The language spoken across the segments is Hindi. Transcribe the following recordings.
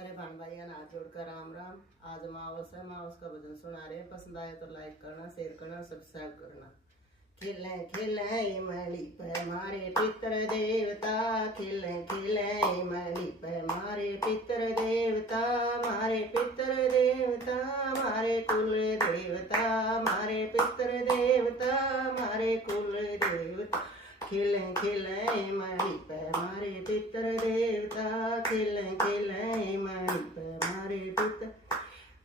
सारे भान भाइयों ने हाथ जोड़कर राम राम। आज मावस है, मावस का भजन सुना रहे हैं। पसंद आए तो लाइक करना, शेयर करना, सब्सक्राइब करना। खिले खिले इमली पे मारे पितर देवता, खिले खिले इमली पे मारे पितर देवता, मारे पितर देवता, मारे कुल देवता, मारे पितर देवता, मारे कुल देवता। खिले खिले इमली पे मारे पितर देवता, खिले खिले इमली पे मारे पितर।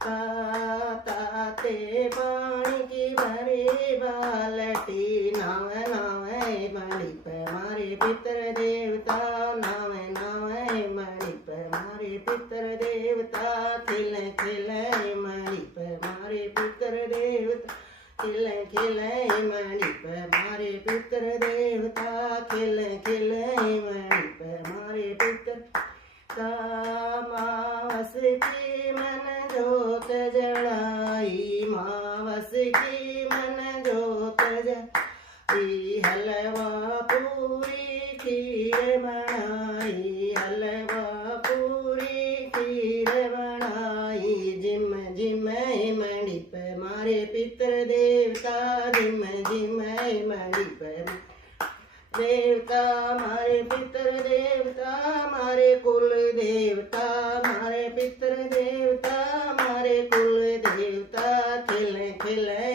ताते पानी की भरी बाल्टी, नावे नावे इमली पे मारे पितर देवता, नावे नावे इमली पे मारे पितर देवता। खिले खिले इमली पे मारे पितर देवता, खिले खिले इमली पे मारे पितर देवता, खिले खिले इमली पे मारे पितर। मावस की मन जोत जड़ाई, मावस की मन जोत जड़ाई, हलवा पूरी खीर बनाई, हलवा पूरी खीर बनाई। जिम जिम इमली पे मारे पितर देवता, जिम जिम इमली पे देवता, मारे पितर देवता, मारे कुल देवता, मारे पितर देवता, मारे कुल देवता। खिले खिले